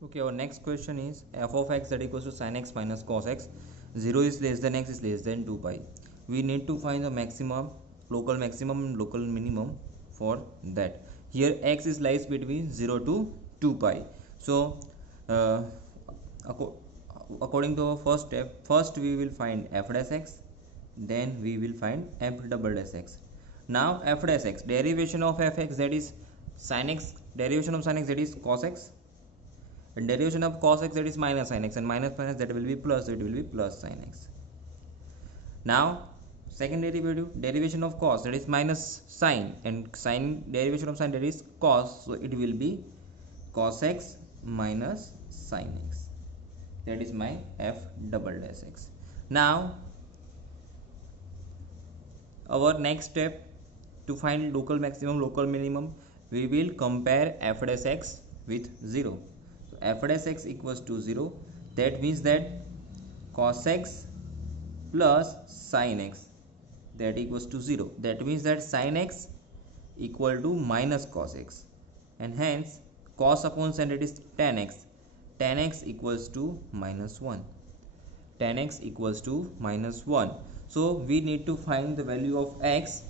Okay, our next question is f of x that equals to sin x minus cos x. 0 is less than x is less than 2 pi. We need to find the maximum, maximum and local minimum for that. Here x is lies between 0 to 2 pi. So, uh, according to our first step, first we will find f dash x, then we will find f double dash x. Now f dash x, derivation of fx that is sin x, derivation of sin x that is cos x, and derivation of cos x that is minus sin x, and minus that will be plus, so it will be plus sin x. Now second derivative, derivation of cos that is minus sin, and sin, derivation of sin that is cos, so it will be cos x minus sin x. That is my f double dash x. Now our next step, to find local maximum, local minimum, we will compare f dash x with 0. So f dash x equals to 0. That means that cos x plus sin x, that equals to 0. That means that sin x equal to minus cos x, and hence cos upon sin, that is tan x. Tan x equals to minus 1. Tan x equals to minus 1. So we need to find the value of x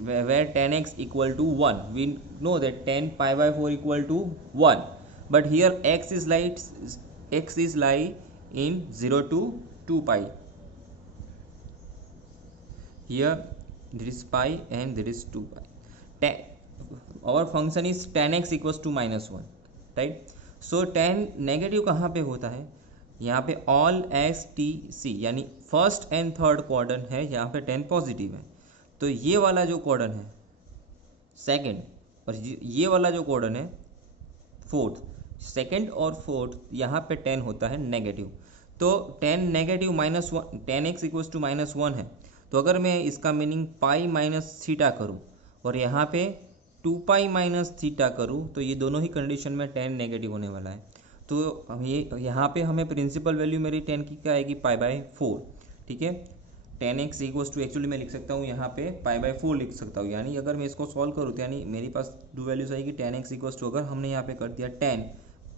where tan x equal to 1. We know that tan pi by 4 equal to 1, but here x is lie in 0 to 2 pi. Here there is pi and there is 2 pi. Our function is tan x equals to minus 1, right? So tan negative कहाँ पे होता है? यहाँ पे all S T C यानी first and third quadrant है, यहाँ पे tan पॉजिटिव है. तो ये वाला जो क्वाड्रेंट है सेकंड, और ये वाला जो क्वाड्रेंट है फोर्थ, सेकंड और फोर्थ, यहाँ पे tan होता है नेगेटिव. तो tan negative minus 1, tan x equals to minus 1 है. तो अगर मैं इसका मीनिंग पाई माइनस थीटा करूँ और यहाँ पे 2 पाई माइनस थीटा करूँ, तो ये दोनों ही कंडीशन में tan नेगेटिव होने वाला है. तो ये यहाँ पे हमें प्रिंसिपल वैल्यू मेरी tan की क्या आएगी? Pi by 4. ठीक है, tan x equals to, actually मैं लिख सकता हूँ यहाँ पे पाई बाय 4 लिख सकता हूँ. यानी अगर मैं इसको सॉल्व करूँ तो यानी मेरे पास दो वैल्यूज आएगी. tan x इक्वल्स टू, अगर हमने यहाँ पे कर दिया tan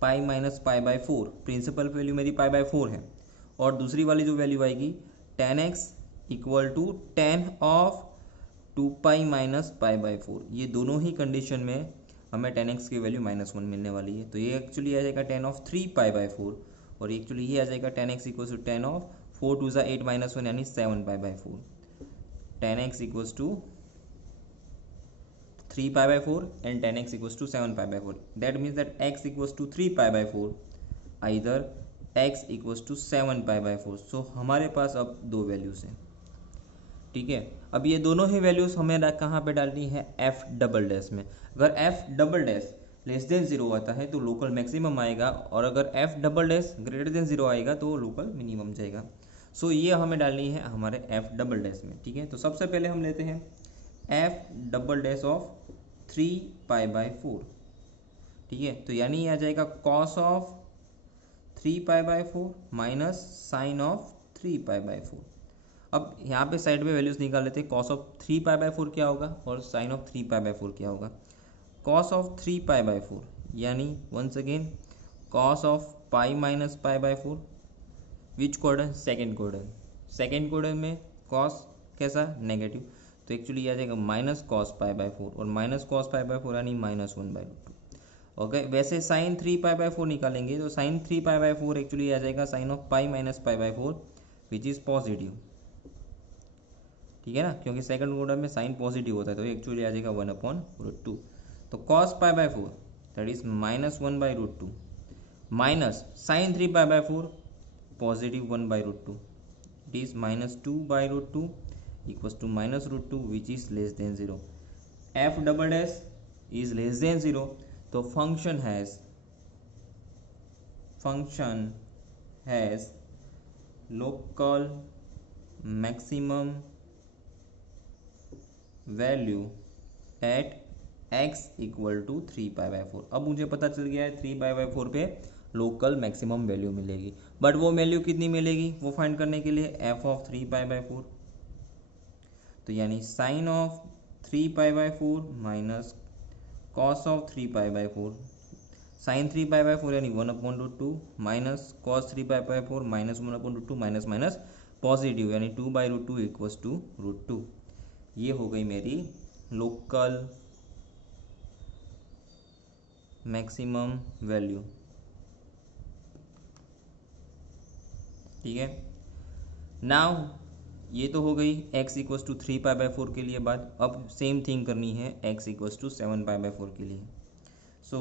pi minus pi by 4, principal value मेरी पाई बाय 4 है, और दूसरी वाली जो वैल्यू आएगी tan x equal to tan of 2 pi minus pi by 4. ये दोनों ही कंडीशन में हमें tan x की वैल्यू माइनस 1 मिलने वाली है. तो ये एक्चुअली आ जाएगा tan ऑफ 3 पाई बाय 4, और एक्चुअली ये आ जाएगा tan x equals to tan of 4 two ज़ा 8 माइनस 1 यानी 7 pi by 4. tan x equals to 3 pi by 4 and tan x equals to 7 pi by 4. That means that x equals to 3 pi by 4, either x equals to 7 pi by 4. So हमारे पास अब दो values हैं. ठीक है, अब ये दोनों ही values हमें कहाँ पे डालनी है? f डबल डैश में. अगर f double dash less than 0 आता है तो लोकल मैक्सिमम आएगा, और अगर f double dash greater than 0 आएगा तो लोकल मिनिमम जाएगा. सो ये हमें डालनी है हमारे f डबल डैश में. ठीक है, तो सबसे पहले हम लेते हैं f double dash of 3 pi by 4. ठीक है, तो यानी ये आ जाएगा cos of 3 pi by 4 minus sine of 3 pi by 4. अब यहाँ पे साइड में वैल्यूज निकाल लेते हैं. कॉस ऑफ 3 पाई बाय 4 क्या होगा और साइन ऑफ 3 पाई बाय 4 क्या होगा? कॉस ऑफ 3 पाई बाय 4 यानी once again cos of pi minus pi by 4. Which quadrant? Second quadrant. Second quadrant में कॉस कैसा? नेगेटिव. तो एक्चुअली ये आ जाएगा माइनस कॉस पाई बाय 4, और माइनस कॉस पाई बाय 4 यानी माइनस 1/2. ओके, वैसे साइन 3 पाई बाय 4 निकालेंगे तो साइन 3 पाई बाय 4 एक्चुअली आ जाएगा sine of pi minus pi by 4 which is positive. ठीक है ना, क्योंकि सेकंड ऑर्डर में साइन पॉजिटिव होता है, तो एक्चुअली आ जाएगा 1/√2. तो cos pi by 4 that is minus 1/√2 minus sine 3 pi by 4 positive 1/√2. It is minus 2/√2 equals to minus root 2 which is less than 0. f double dash is less than 0, तो function has local maximum value at x equal to 3 pi by 4. अब मुझे पता चल गया है 3 pi by 4 पे local maximum value मिलेगी, but वो वैल्यू कितनी मिलेगी वो फाइंड करने के लिए f ऑफ 3 पाई बाय 4. तो यानी sine of 3 pi by 4 minus cos of 3 pi by 4. Sine 3 pi by 4 यानी 1/√2 minus cos 3 pi by 4 minus 1/√2 minus minus positive यानी 2/√2 इक्वल्स टू √2। ये हो गई मेरी लोकल मैक्सिमम वैल्यू। ठीक है, नाउ ये तो हो गई x equals to 3 pi by 4 के लिए बात। अब सेम थिंग करनी है x equals to 7 pi by 4 के लिए। सो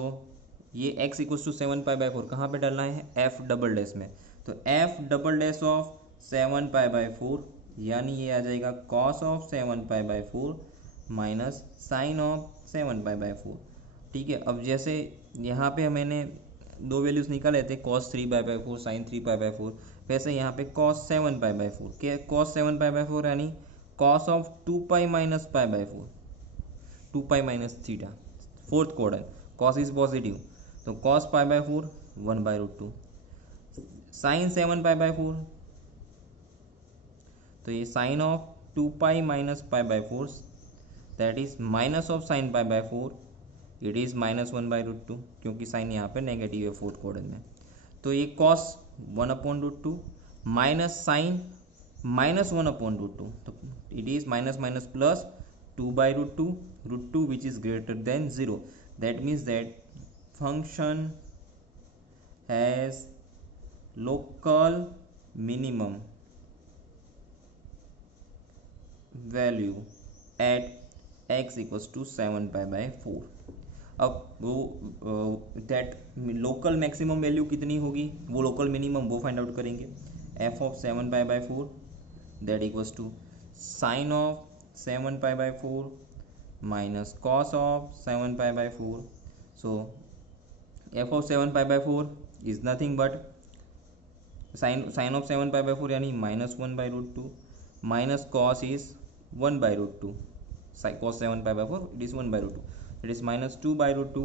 ये x equals to 7 pi by 4 कहाँ पे डालना है, f डबल डैश में। तो f double dash of 7 pi by 4 यानी ये आ जाएगा cos of 7 pi by 4 minus sine of 7 pi by 4। ठीक है, अब जैसे यहाँ पे मैंने दो वैल्यूज निकाले थे cos 3 pi by 4 sine 3 pi by 4, वैसे यहाँ पे cos 7 पाई बाई 4 क्या cos 7 पाई बाई 4 यानी cos of 2 pi minus pi by 4, 2 pi minus theta, fourth quadrant, cos is positive तो cos pi by 4 1/√2 sine 7 pi by 4 तो ये sine of 2 pi minus pi by 4 that is minus of sine pi by 4 it is minus 1/√2 क्योंकि sign यहाँ पे negative है fourth quadrant में। तो ये कॉस 1/√2 माइनस साइन माइनस 1/√2 तो it is minus minus plus 2/√2 √2 which is greater than 0। That means that function has local minimum value at x equals to 7 pi by 4। अब वो that local maximum value कितनी होगी, वो local minimum वो find out करेंगे। f of 7 pi by 4 that equals to sine of 7 pi by 4 minus cos of 7 pi by 4। So f of 7 pi by 4 is nothing but sine of 7 pi by 4 यानी minus 1/√2 minus cos is 1/√2 cos 7 pi by 4 it is 1/√2 it is minus 2/√2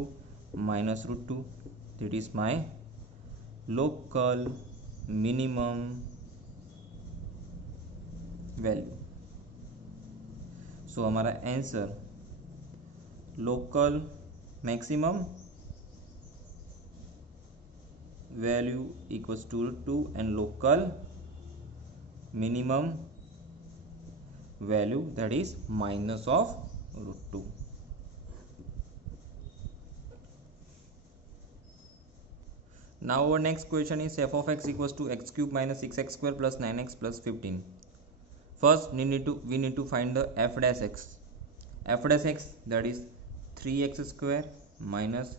minus √2 that is my local minimum value। so हमारा answer local maximum value equals to 2 and local minimum value that is minus of √2। now our next question is f of x equals to x cube minus 6x square plus 9x plus 15। first we need to find the f dash x that is 3x square minus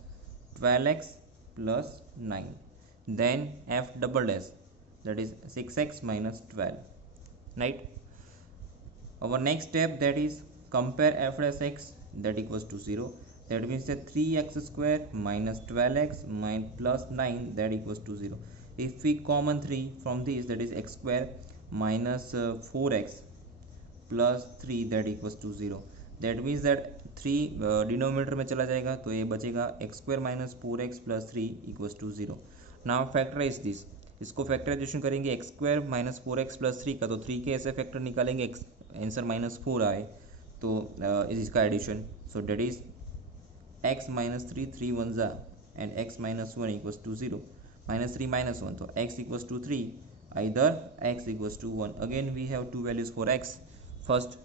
12x plus 9, then f double dash that is 6x minus 12, right। our next step that is compare f dash x that equals to 0, that means that 3x square minus 12x plus 9 that equals to 0। if we common 3 from this that is x square minus 4x plus 3 that equals to 0, that means that 3 denominator में चला जाएगा तो ये बचेगा x square minus 4x plus 3 equals to 0। now factorize this, इसको factorisation करेंगे x square minus 4x plus 3 का, तो 3 के ऐसे फैक्टर निकालेंगे आंसर -4 आए तो इसका addition. So that is x minus 3 3 1 जा and x minus 1 equals to 0 minus 3 minus 1 तो x equals to 3 either x equals to 1। again we have two values for x, first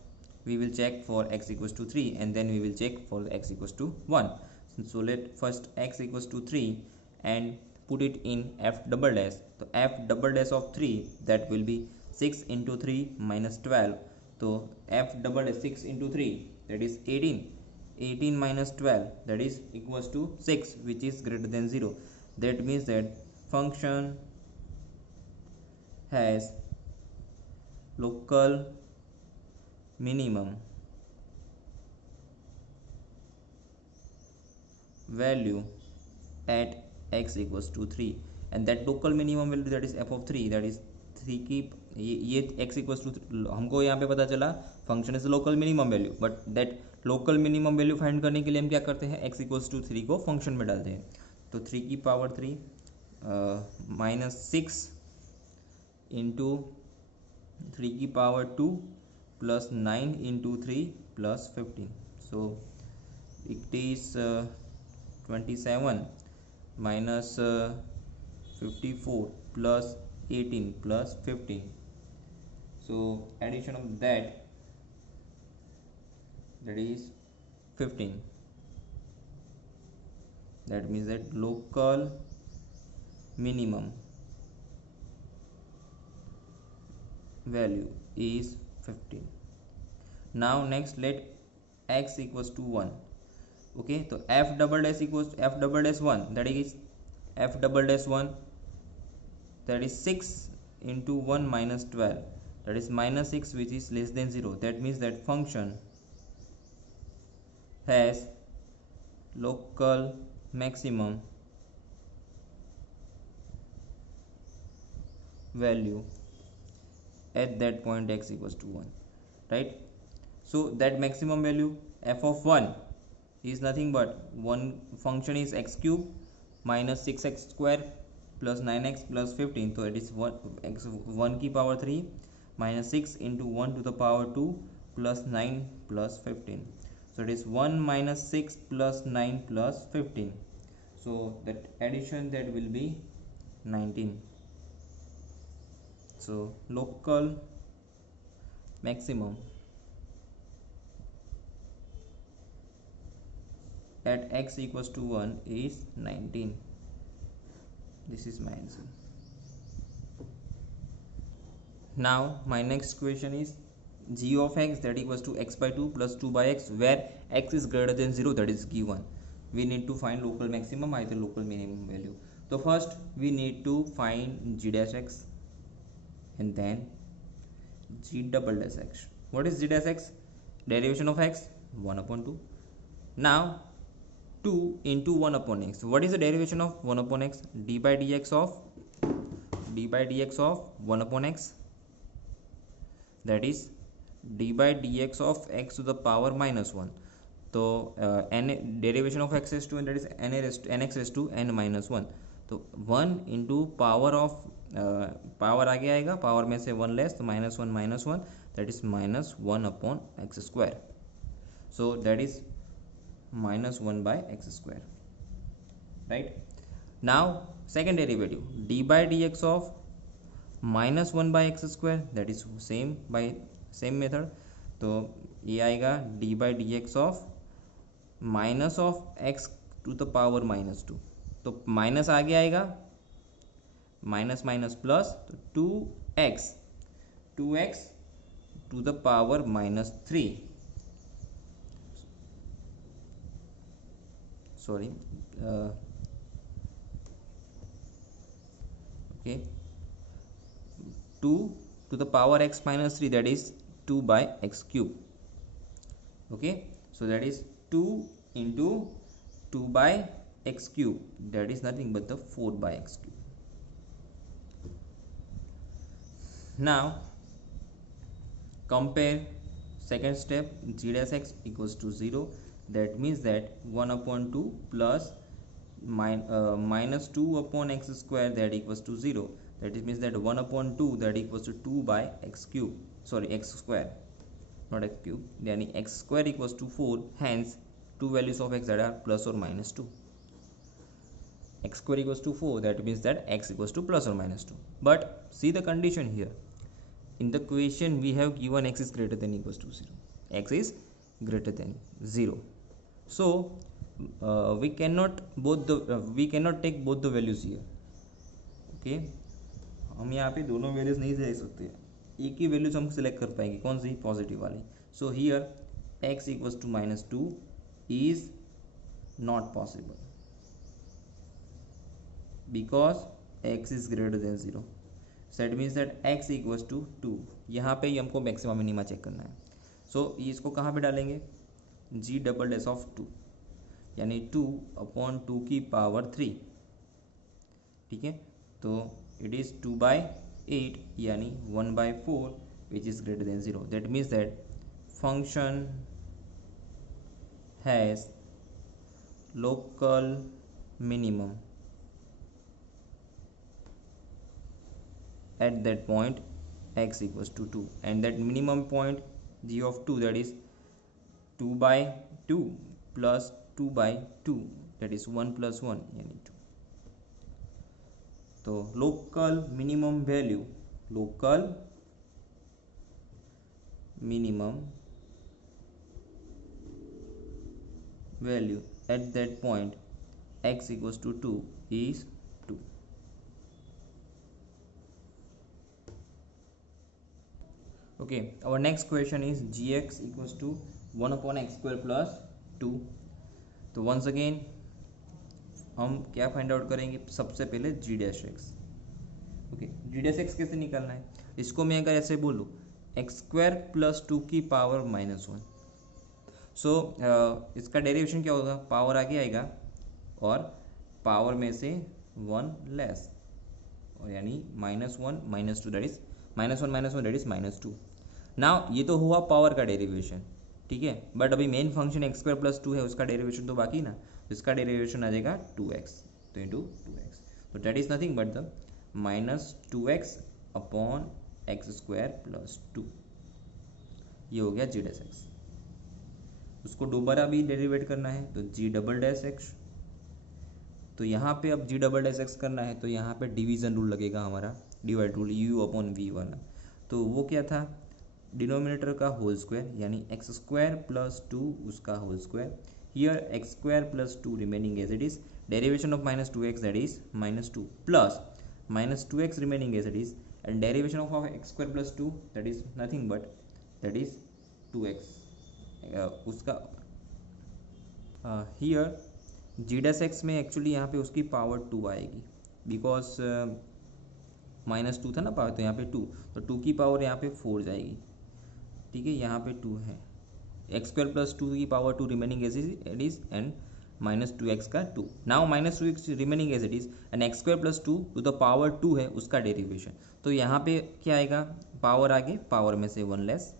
we will check for x equals to 3 and then we will check for x equals to 1। so let first x equals to 3 and put it in f double dash, तो f double dash of 3 that will be 6 into 3 minus 12, तो f double dash 6 into 3 that is 18, 18 minus 12 that is equals to 6 which is greater than 0। that means that function has local minimum value at x equals to 3 and that local minimum value that is f of 3 that is 3 की ये x equals to हमको यहाँ पे पता चला function is local minimum value, but that local minimum value find करने के लिए हम क्या करते हैं x equals to 3 को फंक्शन में डालते हैं। तो 3 की पावर 3 माइनस 6 इंटू 3 की power 2 plus 9 into 3 plus 15, so it is 27 minus 54 plus 18 plus 15. So addition of that is 15. That means that local minimum value is 15. Now next let x equals to 1. Okay, so f double dash equals to f double dash 1, that is f double dash 1, that is 6 into 1 minus 12, that is minus 6, which is less than 0. That means that function has local maximum value at that point x equals to 1, right? So that maximum value f of 1 is nothing but one function is x cube minus 6x square plus 9x plus 15. So it is 1 की power 3 minus 6 into 1 to the power 2 plus 9 plus 15. So it is 1 minus 6 plus 9 plus 15. So that addition that will be 19. So local maximum at x equals to 1 is 19. This is my answer. Now my next question is g of x that equals to x by 2 plus 2 by x, where x is greater than 0, that is given. We need to find local maximum, either local minimum value. So first we need to find g dash x and then g double dash x. What is g dash x? Derivation of x 1 upon 2. Now 2 into 1 upon x. What is the derivation of 1 upon x? d by dx of 1 upon x, that is d by dx of x to the power minus 1. So n derivation of x is 2 and that is nx is to n minus 1. तो 1 into power of power आगे आएगा, power में से 1 less, तो -1 that is -1 upon x square. So that is -1 by x square, right? Now second derivative d by dx of -1 by x square, that is same by same method. तो ये आएगा d by dx of minus of x to the power -2. तो minus आगे आएगा, minus minus plus, तो 2x to the power -3. Sorry, okay, 2 to the power x minus 3, that is 2 by x cube. Okay, so that is 2 into 2 by x cube, that is nothing but the 4 by x cube. Now compare second step, g dash x equals to 0. That means that 1 upon 2 plus minus 2 upon x square, that equals to 0. That means that 1 upon 2, that equals to 2 by x cube, sorry, x square, not x cube. Then x square equals to 4. Hence two values of x that are plus or minus 2. X square equals to 4, that means that x equals to plus or minus 2. But see the condition here. In the question we have given x is greater than equals to 0. X is greater than 0. So we cannot take both the values here. Okay, हम यहाँ पे दोनों values नहीं दे सकते, एक ही values हम select कर पाएंगे, कौन सी? पॉजिटिव वाली. So here x equals to -2 is not possible because x is greater than 0. So that means that x equals to 2. यहाँ पे ही हमको मैक्सिमम मिनिमा चेक करना है. सो इसको कहाँ पे डालेंगे? g डबल डैश ऑफ 2, यानी 2 अपॉन 2 की पावर 3. ठीक है, तो इट इज़ 2/8 यानी 1/4 विच is greater than 0. That means that function has local minimum at that point x equals to 2, and that minimum point g of 2, that is 2/2 plus 2/2, that is 1 plus 1 yani 2. तो local minimum value, local minimum value at that point x equals to 2 is 2. Okay, our next question is gx equals to 1 upon x square plus 2. तो once again हम क्या find out करेंगे, सबसे पहले जी dash x. Okay, जी dash x कैसे निकालना है, इसको मैं अगर ऐसे बोलूँ एक्स स्क्वायर प्लस 2 की पावर -1. सो इसका डेरिवेशन क्या होगा, पावर आगे आएगा और पावर में से 1 लेस, और यानी -1 -2 that is -1 that is -2. Now ये तो हुआ पावर का डेरिवेशन, ठीक है, बट अभी main function x square plus 2 है, उसका डेरिवेशन तो बाकी ना, इसका डेरिवेशन आ जाएगा 2x, तो इंटू 2x, तो that is nothing but the -2x upon x square plus 2. ये हो गया जी डैश एक्स. उसको दोबारा भी डेरिवेट करना है तो जी डबल डैश एक्स. तो यहाँ पे अब जी डबल डैश एक्स करना है तो यहाँ पे डिवीज़न रूल लगेगा हमारा, divide rule u upon v वाला. तो वो क्या था, डिनोमिनेटर का होल स्क्वायर यानी एक्स स्क्वायर प्लस 2 उसका whole square. Here x square plus 2 remaining as it is, derivation of -2x that is -2 plus -2x remaining as it is, and derivation of x square plus 2 that is nothing but that is 2x. उसका here g dash x में actually यहाँ पे उसकी power 2 आएगी, because -2 था ना power, तो यहाँ पे 2, तो 2 की पावर यहाँ पे 4 जाएगी, ठीक है, यहाँ पे 2 है, एक्स स्क्वायर प्लस 2 की power 2 remaining as it is, and -2x का 2. Now -2x remaining as it is and x square plus 2 to the power 2 है उसका डेरिवेशन. तो यहाँ पे क्या आएगा, पावर आगे, पावर में से 1 less,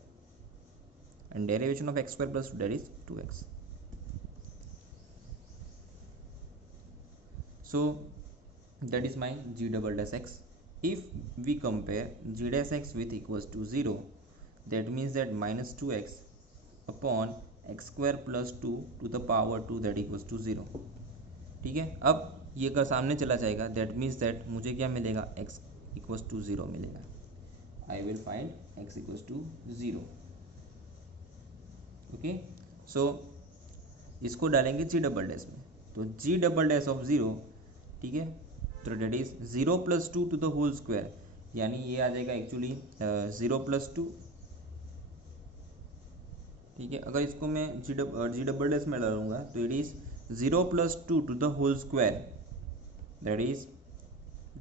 and derivation of x square plus 2 that is 2x. So that is my g double dash x. If we compare g dash x with equals to 0, that means that -2x upon x square plus 2 to the power 2 that equals to 0. ठीक है, अब ये का सामने चला जाएगा, that means that मुझे क्या मिलेगा, x equals to 0 मिलेगा. I will find x equals to 0. Okay, सो इसको डालेंगे जी डबल डैश में, तो जी डबल डैश ऑफ 0, ठीक है, तो that is 0 + 2 to the whole square, यानी ये आ जाएगा एक्चुअली 0 + 2, ठीक है. अगर इसको मैं जी डबल डैश में डालूंगा तो it is 0 + 2 to the whole square, that is,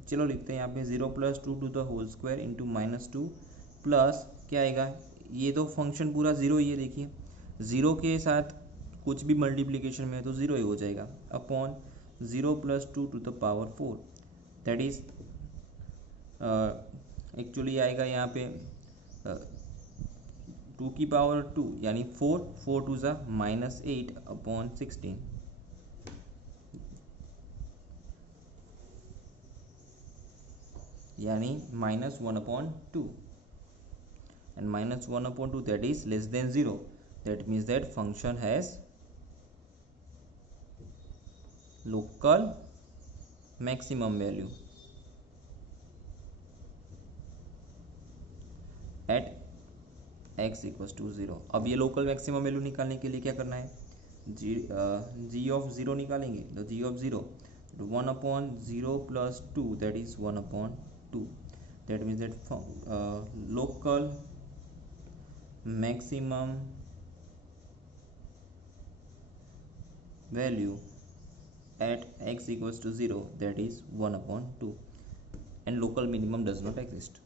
चलो लिखते हैं यहाँ पे 0 + 2 to the whole square into -2 plus क्या आएगा, ये तो फंक्शन पूरा 0 ही है, देखिए 0 के साथ कुछ भी मल्टीप्लिकेशन में है तो 0 ही हो जाएगा, upon 0 + 2 to the power 4, that is actually आएगा यहाँ पे 2 की पावर 2 यानी 4 2 ज़ा -8 अपॉन 16, यानी -1/2, and -1/2 that is less than 0. That means that function has local maximum value at x equals to 0. अब ये लोकल मैक्सिमम वैल्यू निकालने के लिए क्या करना है, g of 0 निकालेंगे, तो g of 0 1/0 + 2 that is 1/2. That means that local maximum value at x equals to 0 that is 1/2, and local minimum does not exist.